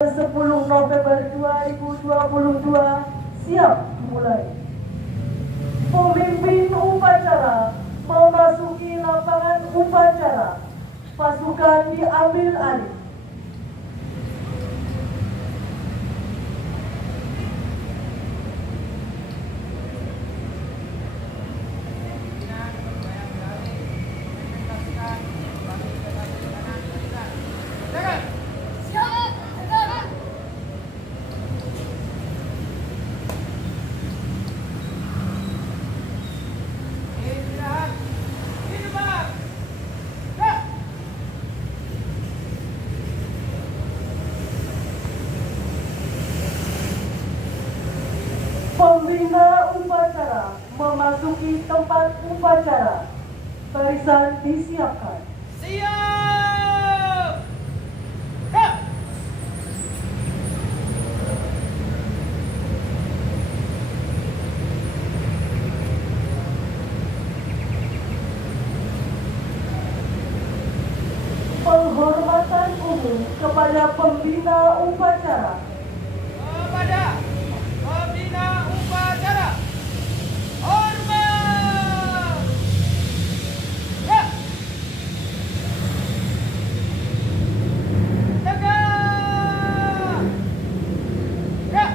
10 November 2022 siap dimulai. Pemimpin upacara memasuki lapangan upacara. Pasukan diambil alih. Pembina upacara memasuki tempat upacara. Barisan disiapkan. Siap! Ya! Penghormatan umum kepada pembina upacara. Kepada pembina upacara, hormat! Ya! Tegak! Ya!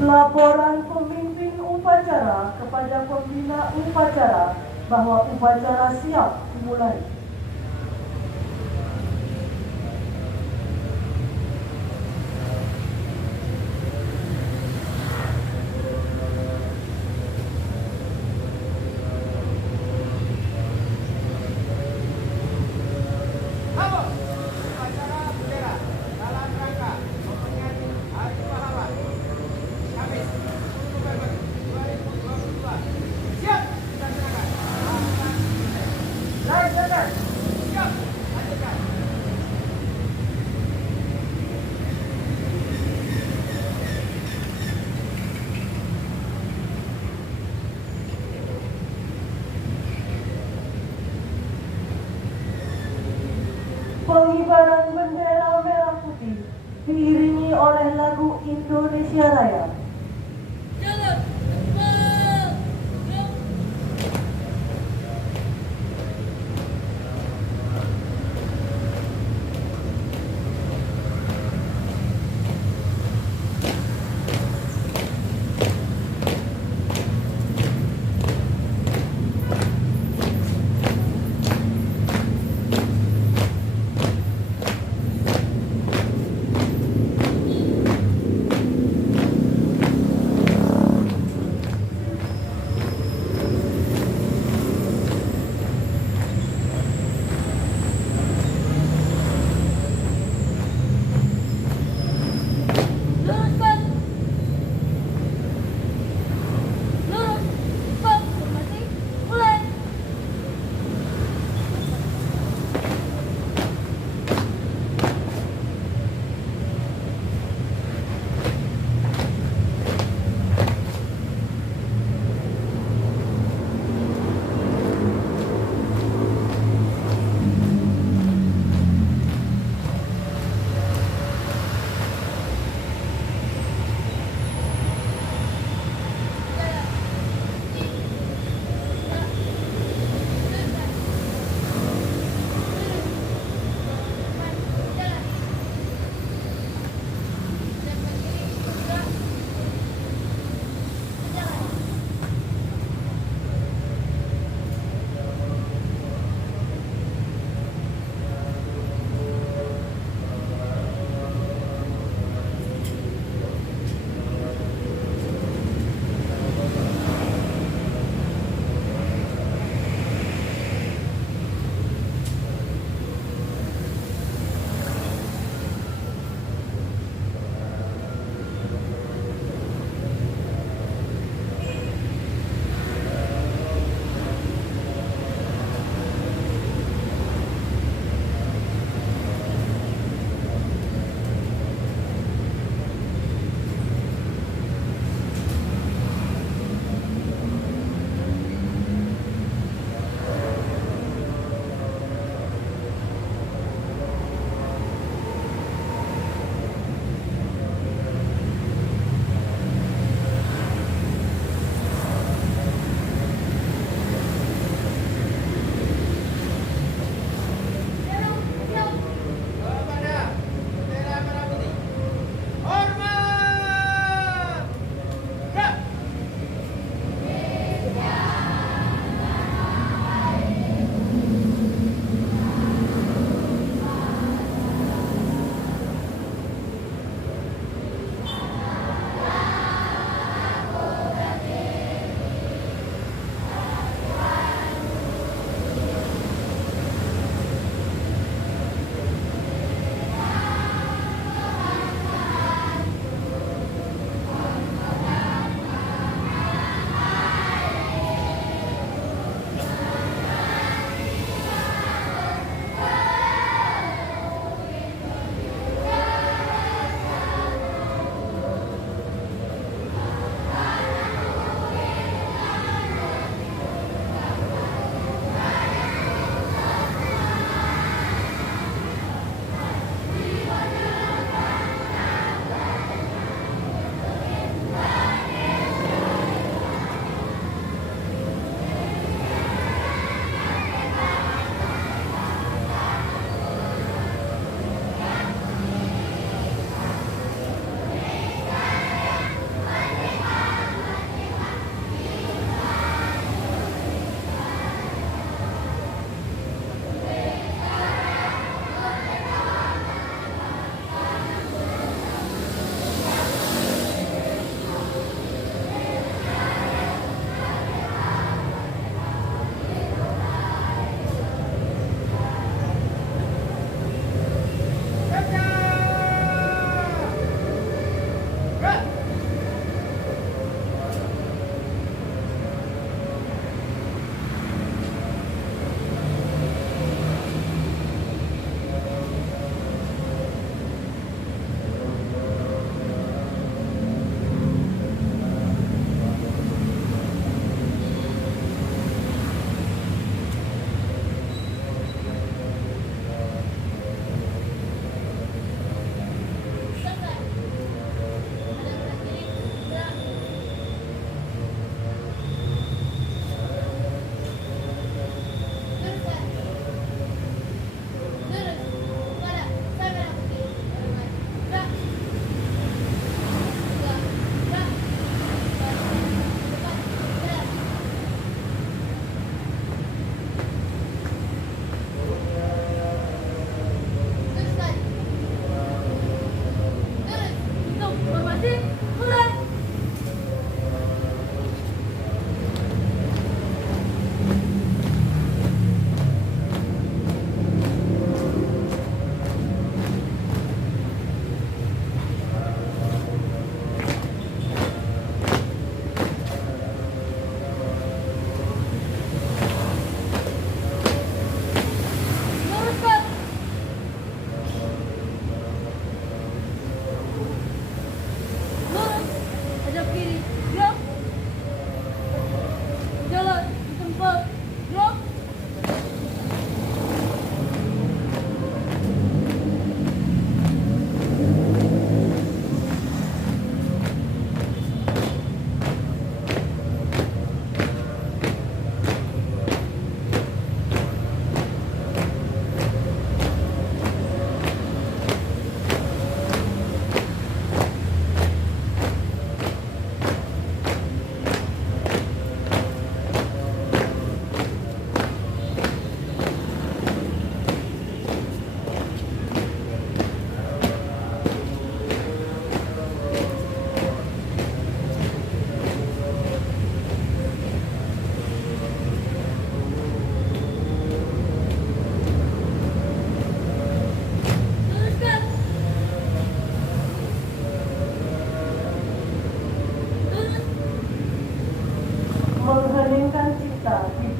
Laporan pemimpin upacara kepada pembina upacara bahwa upacara siap dimulai. Vamos! Upacara bendera dalam rangka memperingati Hari Pahlawan Kamis 10 November 2022. Siap dilaksanakan. Laksanakan. Siap. Lanjutkan. Pengibaran bendera merah putih diiringi oleh lagu Indonesia Raya. Jalan cepat.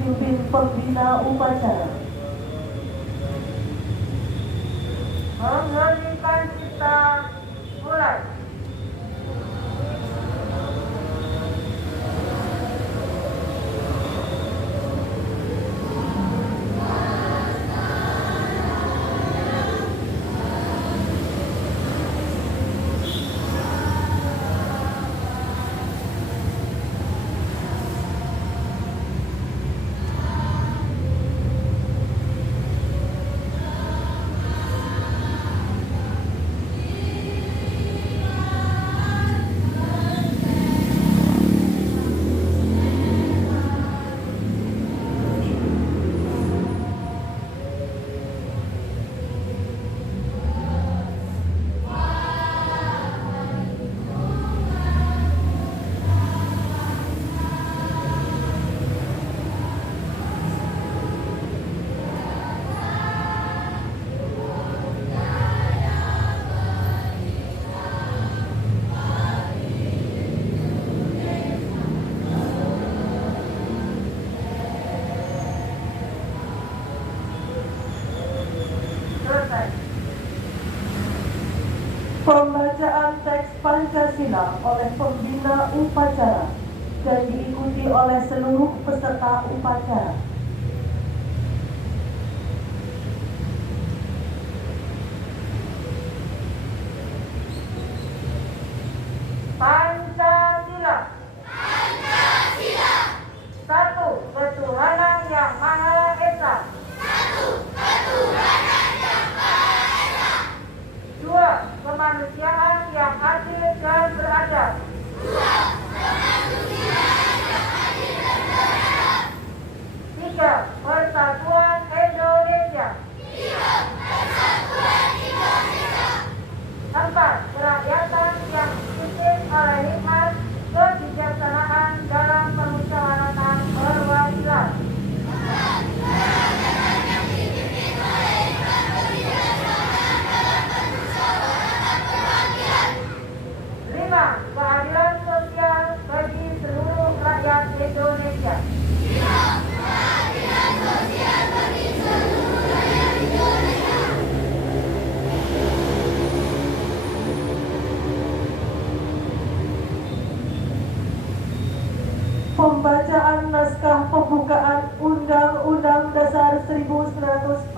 dipimpin pembina upacara. Mengheningkan cipta, mulai. Pembacaan teks Pancasila oleh pembina upacara dan diikuti oleh seluruh peserta upacara. Pancasila. Pancasila. Satu, ketuhanan yang Maha Esa. Dua, kemanusiaan yang adil dan beradab. Tiga, persatuan Indonesia. Empat, kerakyatan yang dipimpin oleh hikmat kebijaksanaan dalam permusyawaratan perwakilan. Lima, keadilan sosial bagi seluruh rakyat Indonesia. Pembacaan naskah pembukaan Undang-Undang Dasar 1945.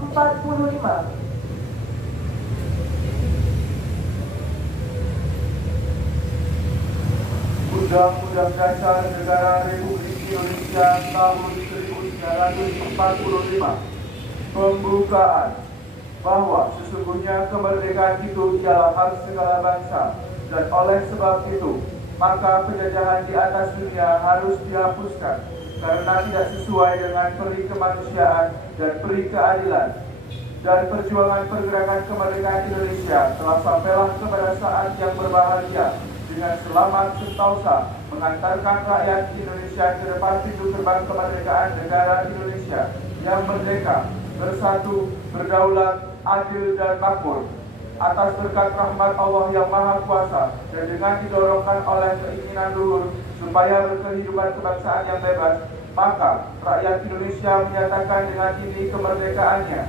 Undang-Undang Dasar Negara Republik Indonesia tahun 1945. Pembukaan bahwa sesungguhnya kemerdekaan itu ialah hak segala bangsa, dan oleh sebab itu maka penjajahan di atas dunia harus dihapuskan karena tidak sesuai dengan peri kemanusiaan dan peri keadilan. Dan perjuangan pergerakan kemerdekaan Indonesia telah sampailah kepada saat yang berbahagia dengan selamat sentosa mengantarkan rakyat Indonesia ke depan pintu gerbang kemerdekaan negara Indonesia yang merdeka, bersatu, berdaulat, adil dan makmur. Atas berkat rahmat Allah yang Maha Kuasa dan dengan didorongkan oleh keinginan luhur supaya berkehidupan kebangsaan yang bebas, maka rakyat Indonesia menyatakan dengan ini kemerdekaannya.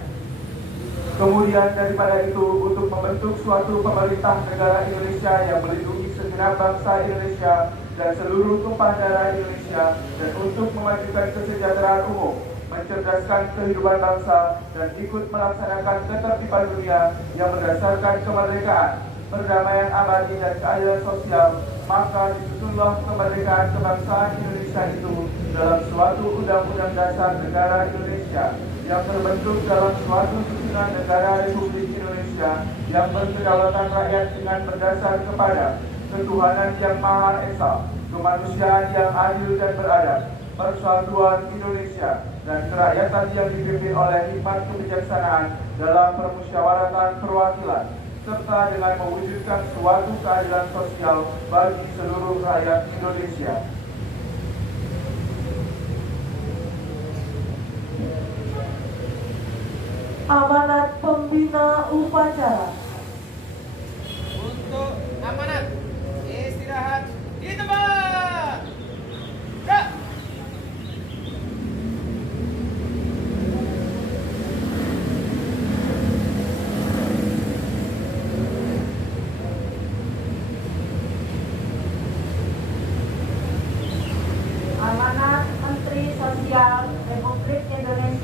Kemudian daripada itu, untuk membentuk suatu pemerintah negara Indonesia yang melindungi segenap bangsa Indonesia dan seluruh tumpah darah Indonesia, dan untuk memajukan kesejahteraan umum, mencerdaskan kehidupan bangsa, dan ikut melaksanakan ketertiban dunia yang berdasarkan kemerdekaan, perdamaian abadi dan keadilan sosial, maka disusunlah kemerdekaan kebangsaan Indonesia itu dalam suatu Undang-Undang Dasar Negara Indonesia yang terbentuk dalam suatu susunan negara Republik Indonesia yang berkedaulatan rakyat dengan berdasar kepada ketuhanan yang Maha Esa, kemanusiaan yang adil dan beradab, persatuan Indonesia, dan kerakyatan yang dipimpin oleh hikmat kebijaksanaan dalam permusyawaratan perwakilan, serta dengan mewujudkan suatu keadilan sosial bagi seluruh rakyat Indonesia. Amanat pembina upacara. Untuk amanat, istirahat di tempat. Gerak.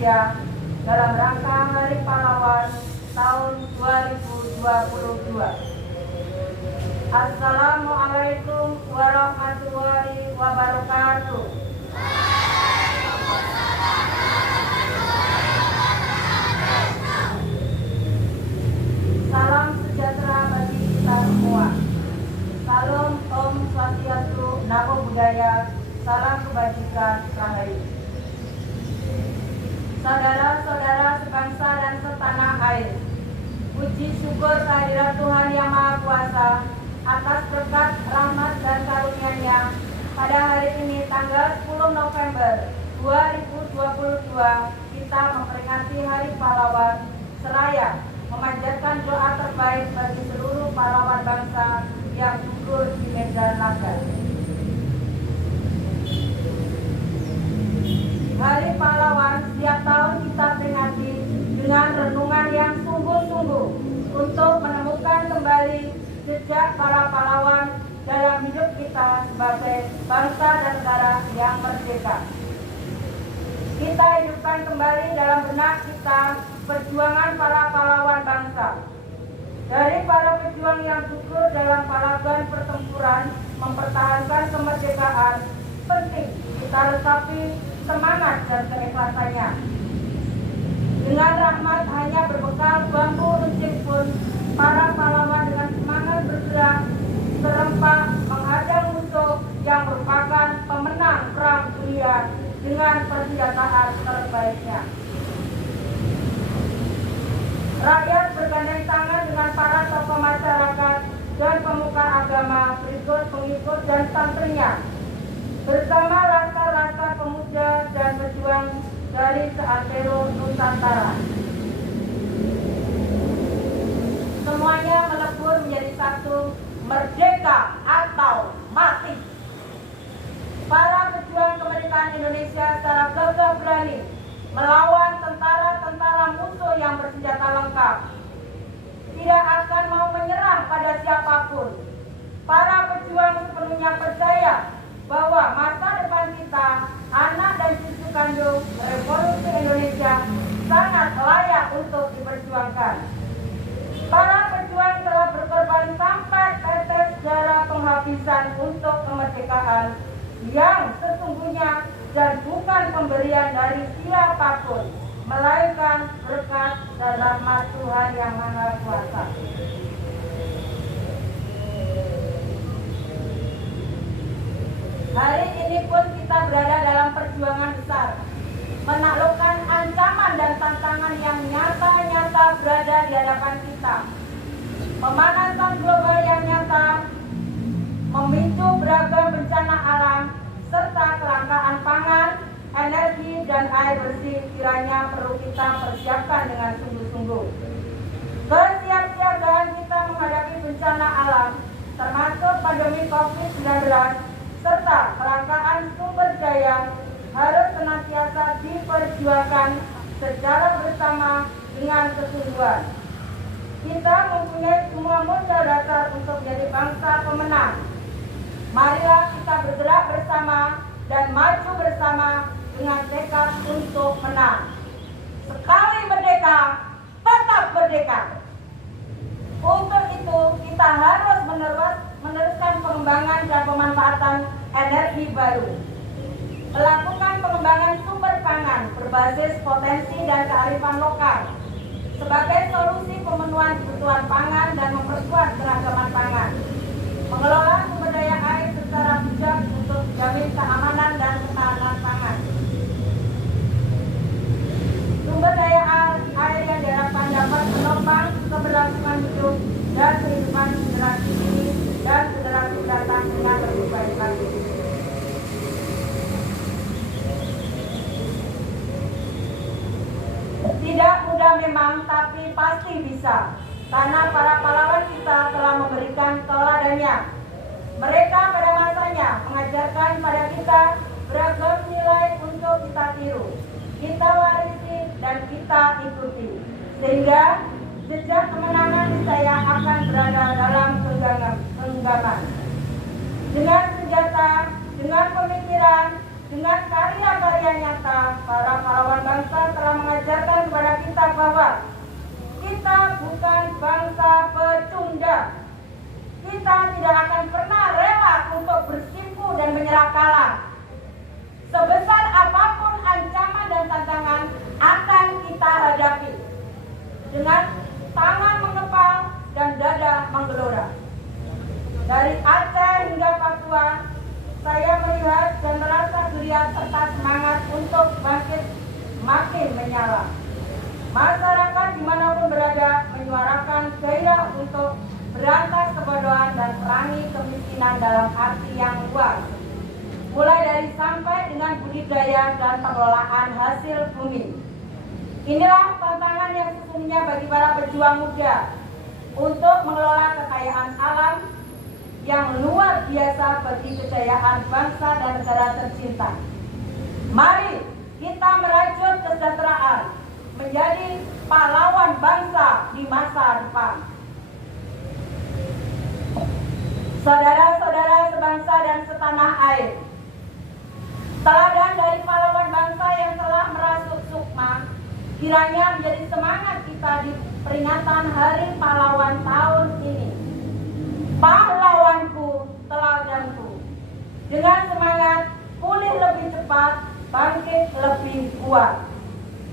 Indonesia dalam rangka Hari Pahlawan tahun 2022. Assalamualaikum warahmatullahi wabarakatuh. Salam sejahtera bagi kita semua. Salam Om Swastiastu, Namo Buddhaya, salam kebajikan, Rahayu. Saudara-saudara sebangsa dan setanah air, puji syukur kehadirat Tuhan Yang Maha Kuasa atas berkat, rahmat, dan karunia-Nya pada hari ini tanggal 10 November 2022 kita memperingati Hari Pahlawan seraya memanjatkan doa terbaik bagi seluruh pahlawan bangsa yang gugur di medan laga. Hari Pahlawan setiap tahun kita peringati dengan renungan yang sungguh-sungguh untuk menemukan kembali jejak para pahlawan dalam hidup kita sebagai bangsa dan negara yang merdeka. Kita hidupkan kembali dalam benak kita perjuangan para pahlawan bangsa. Dari para pejuang yang gugur dalam palagan pertempuran mempertahankan kemerdekaan, penting kita resapi semangat dan keikhlasannya. Dengan rahmat hanya berbekal bambu runcing pun, para pahlawan dengan semangat bergerak serempak menghadang musuh yang merupakan pemenang perang dunia dengan persenjataan terbaiknya. Rakyat bergandeng tangan dengan para tokoh masyarakat dan pemuka agama, berikut pengikut dan santrinya, bersama laskar-laskar pemuda dan pejuang dari seantero Nusantara. Semuanya melebur menjadi satu, merdeka atau mati. Para pejuang kemerdekaan Indonesia secara gagah berani melawan tentara-tentara musuh yang bersenjata lengkap. Tidak akan mau menyerang pada siapapun. Para pejuang sepenuhnya percaya bahwa masa depan kita, anak dan cucu kandung Revolusi Indonesia sangat layak untuk diperjuangkan. Para pejuang telah berkorban sampai tetes darah penghabisan untuk kemerdekaan yang sesungguhnya dan bukan pemberian dari siapapun, melainkan berkat dan rahmat Tuhan Yang Maha Kuasa. Hari ini pun kita berada dalam perjuangan besar, menaklukkan ancaman dan tantangan yang nyata-nyata berada di hadapan kita. Pemanasan global yang nyata memicu beragam bencana alam serta kelangkaan pangan, energi, dan air bersih kiranya perlu kita persiapkan dengan sungguh-sungguh. Kesiapsiagaan kita menghadapi bencana alam, termasuk pandemi COVID-19, serta kelangkaan sumber daya, harus senantiasa diperjuangkan secara bersama dengan kesungguhan. Kita mempunyai semua modal dasar untuk menjadi bangsa pemenang. Marilah kita bergerak bersama dan maju bersama dengan tekad untuk menang. Sekali merdeka, tetap merdeka. Untuk itu kita harus meneruskan pengembangan dan pemanfaatan energi baru, melakukan pengembangan sumber pangan berbasis potensi dan kearifan lokal sebagai solusi pemenuhan kebutuhan pangan dan memperkuat keragaman pangan, mengelola sumber daya air secara bijak untuk menjamin keamanan dan ketahanan pangan. Sumber daya air yang diharapkan dapat menopang keberlangsungan hidup dan kehidupan generasi ini dan generasi datang dengan lebih baik lagi. Tidak mudah memang, tapi pasti bisa. Karena para pahlawan kita telah memberikan teladannya. Mereka pada masanya mengajarkan pada kita beragam nilai untuk kita tiru, kita warisi, dan kita ikuti. Sehingga jejak kemenangan saya akan berada dalam genggaman. Dengan senjata, dengan pemikiran, Dengan karya-karya nyata, para pahlawan bangsa telah mengajarkan kepada kita bahwa kita bukan bangsa pecundang. Kita tidak akan pernah rela untuk bersimpu dan menyerah kalah. Sebesar apapun ancaman dan tantangan akan kita hadapi dengan tangan mengepal dan dada menggelora. Dari Aceh hingga Papua, saya melihat dan merasa geliat serta semangat untuk bangkit makin menyala. Masyarakat dimanapun berada menyuarakan gairah untuk berantas kebodohan dan perangi kemiskinan dalam arti yang luas. Mulai dari sampai dengan budidaya dan pengelolaan hasil bumi. Inilah tantangan yang sesungguhnya bagi para pejuang muda untuk mengelola kekayaan alam yang luar biasa bagi kejayaan bangsa dan negara tercinta. Mari kita merajut kesejahteraan menjadi pahlawan bangsa di masa depan. Saudara-saudara sebangsa dan setanah air, teladan dari pahlawan bangsa yang telah merasuk sukma kiranya menjadi semangat kita di peringatan Hari Pahlawan tahun ini. Pahlawanku, teladanku. Dengan semangat pulih lebih cepat, bangkit lebih kuat.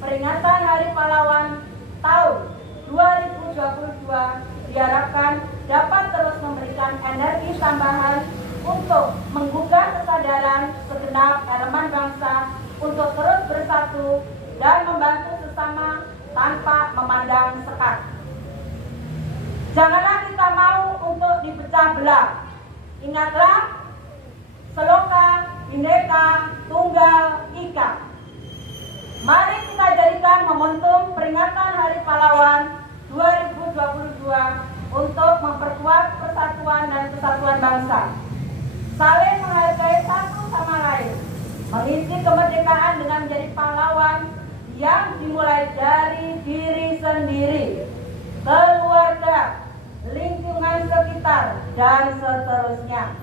Peringatan Hari Pahlawan tahun 2022 diharapkan dapat terus memberikan energi tambahan untuk menggugah kesadaran segenap elemen bangsa untuk terus bersatu dan membantu sesama tanpa memandang sekat. Janganlah kita mau untuk dipecah belah. Ingatlah, Seloka, Bhinneka, Tunggal Ika. Mari kita jadikan momentum peringatan Hari Pahlawan 2022 untuk memperkuat persatuan dan kesatuan bangsa. Saling menghargai satu sama lain, mengisi kemerdekaan dengan menjadi pahlawan yang dimulai dari diri sendiri, keluarga, lingkungan sekitar, dan seterusnya.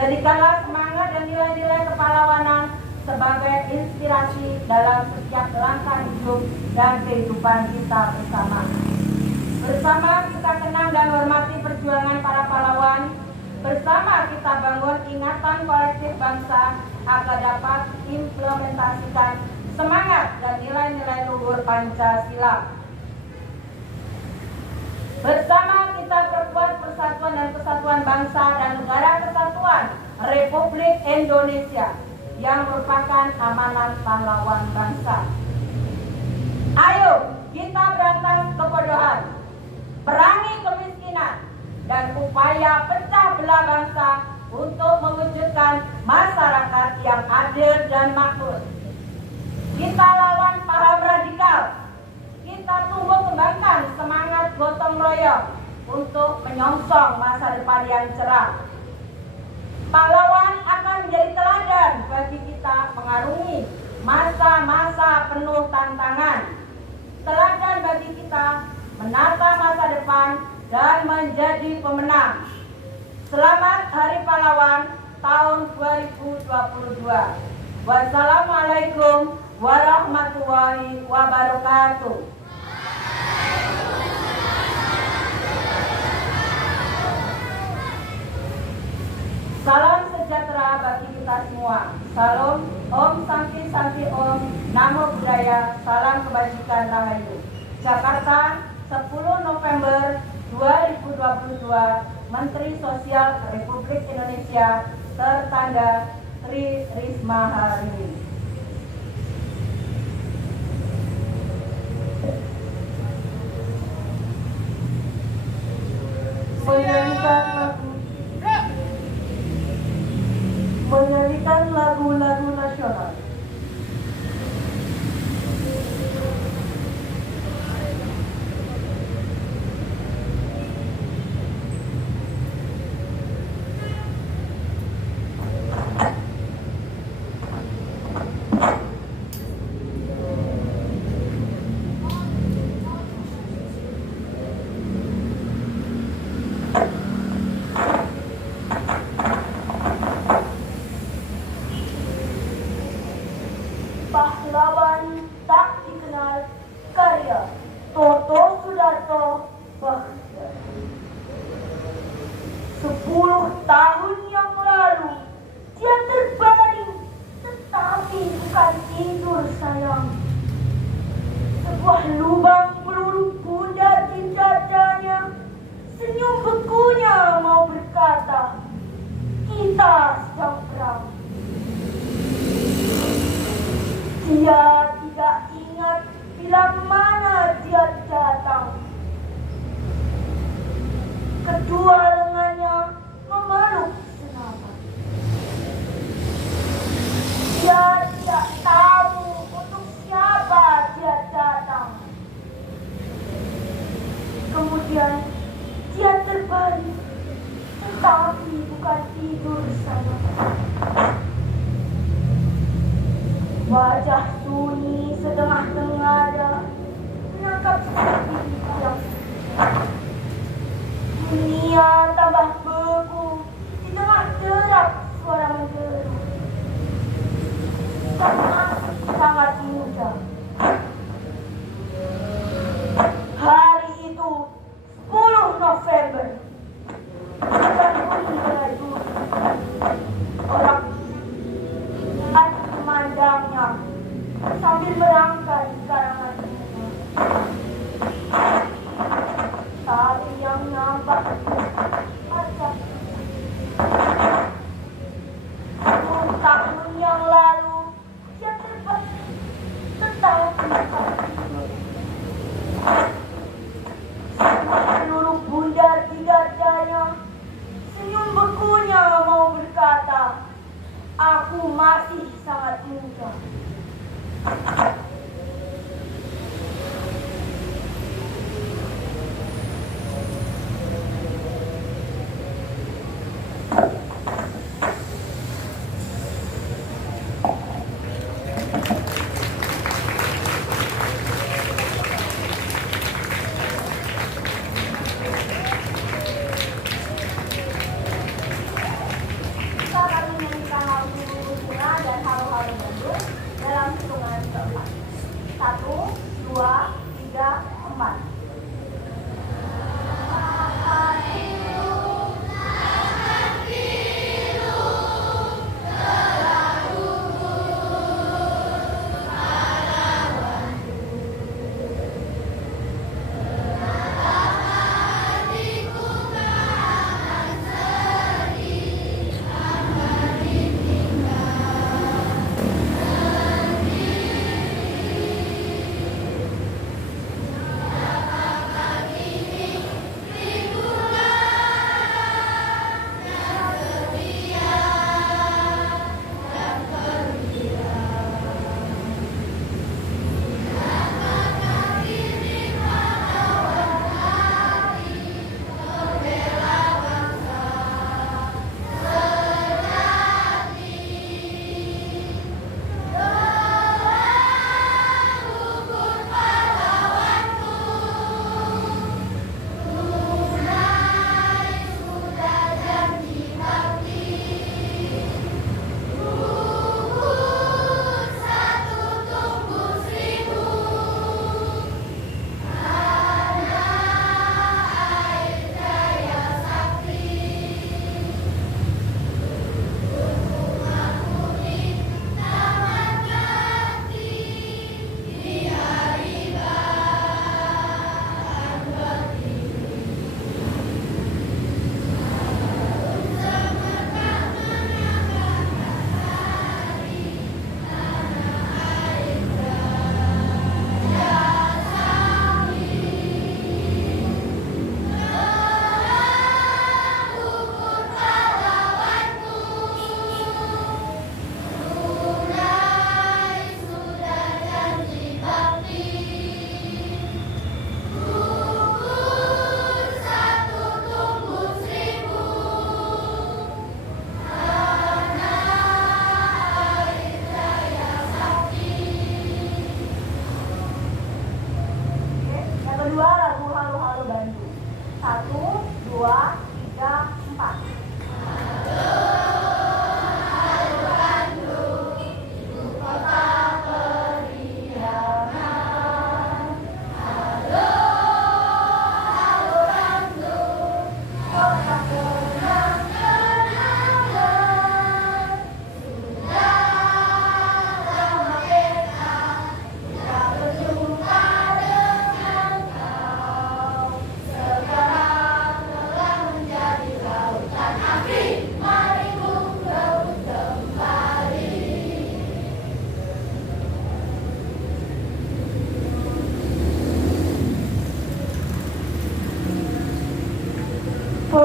Jadikanlah semangat dan nilai-nilai kepahlawanan sebagai inspirasi dalam setiap langkah hidup dan kehidupan kita bersama. Bersama kita kenang dan hormati perjuangan para pahlawan. Bersama kita bangun ingatan kolektif bangsa agar dapat implementasikan semangat dan nilai-nilai luhur Pancasila. Bersama kita perkuat persatuan dan kesatuan bangsa dan negara kesatuan Republik Indonesia yang merupakan amanat pahlawan bangsa. Ayo kita berantas kebodohan, perangi kemiskinan, dan upaya pecah belah bangsa untuk mewujudkan masyarakat yang adil dan makmur. Kita lawan paham radikal. Kita tumbuh kembangkan semangat gotong royong untuk menyongsong masa depan yang cerah. Pahlawan akan menjadi teladan bagi kita mengarungi masa-masa penuh tantangan. Teladan bagi kita menata masa depan dan menjadi pemenang. Selamat Hari Pahlawan tahun 2022. Wassalamualaikum warahmatullahi wabarakatuh. Salam sejahtera bagi kita semua. Salam Om Santi Santi Om, Namo Buddhaya, salam kebajikan Rahayu. Jakarta, 10 November 2022, Menteri Sosial Republik Indonesia, tertanda Tri Risma hari ini. Menyanyikan lagu-lagu nasional. sayang. Sebuah lubang peluru bunda di dadanya. Senyum bekunya mau berkata, kita sedang perang. Dia tidak ingat bila mana dia datang. Kedua lengannya memeluk senapan. Dia tidak tahu untuk siapa dia datang. Kemudian dia terbaring, tetapi bukan tidur saja. Wajah sunyi setengah tengada menangkap spiritu yang sunyi. Dunia tambah beku di tengah derap suara menderu. Sangat muda. Hari itu 10 November. Bukan bunyi dengan dulu. Orang memandangnya sambil merangkai karangan bunga. Tapi yang nampak acak. 10 tahun yang lalu dia terbang, tetapi sebuah peluru bundar di dadanya. Senyum bekunya mau berkata, aku masih sangat muda. Kita akan menyanyikan lagu bunga dan halu-halu Bandung dalam hitungan keempat. 1, 2, 3, 4.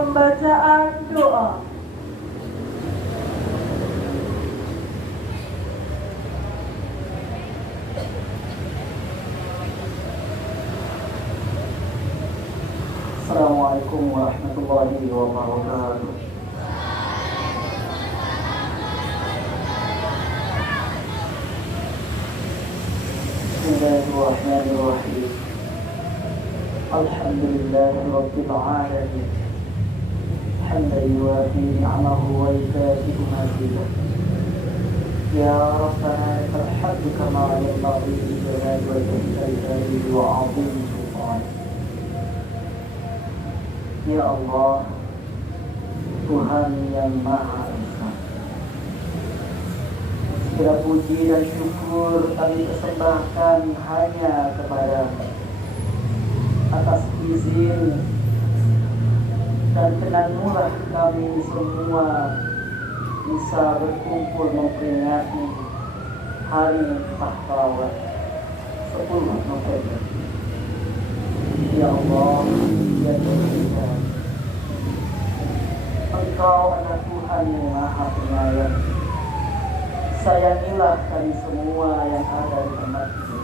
Pembacaan doa. Assalamualaikum warahmatullahi wabarakatuh. Bismillahirrahmanirrahim. Alhamdulillahi rabbil alamin. Hamdan yuwafi ni'amahu wa yukafi'u mazidah. Ya Rabbana lakal hamdu kama yanbaghi li jalali wajhika al-karim wa 'azimi sultanik. Ya Allah, Tuhan yang Maha Esa, segala puji dan syukur kami persembahkan hanya kepada-Mu atas izin dan kenan-Mu kami semua bisa berkumpul memperingati Hari Pahlawan 10 November. Ya Allah, ya Tuhan, Engkau adalah Tuhan yang Maha Penyayang. Sayangilah kami semua yang ada di tempat ini.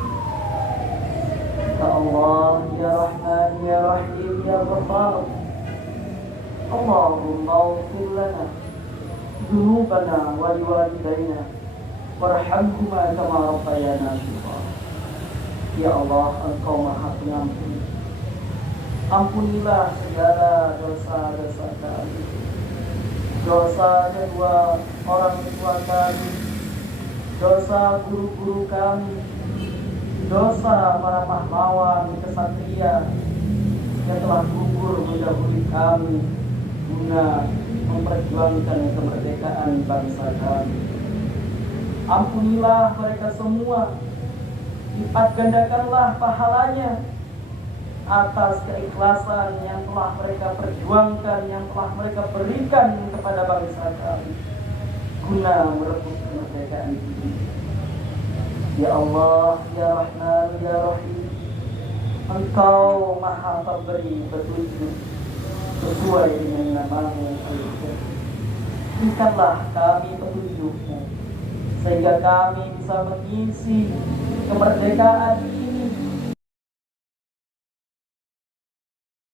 Ya Allah, ya Rahman, ya Rahim, ya Ghaffar. Allahumma ighfir lana dzunubana wa liwalidayna warhamhuma kama rabbayana shighara. Ya Allah, Engkau Maha Pengampun. Ampunilah segala dosa-dosa kami, dosa kedua orang tua kami, dosa guru-guru kami, dosa para pahlawan kesatria yang telah gugur mendahului kami guna memperjuangkan kemerdekaan bangsa kami. Ampunilah mereka semua, lipat gandakanlah pahalanya atas keikhlasan yang telah mereka perjuangkan, yang telah mereka berikan kepada bangsa kami guna merebut kemerdekaan ini. Ya Allah, ya Rahman, ya Rahim, Engkau Maha Pemberi petunjuk sesuai dengan nama-Mu Al-Haq. Berikanlah kami petunjuk-Mu sehingga kami bisa mengisi kemerdekaan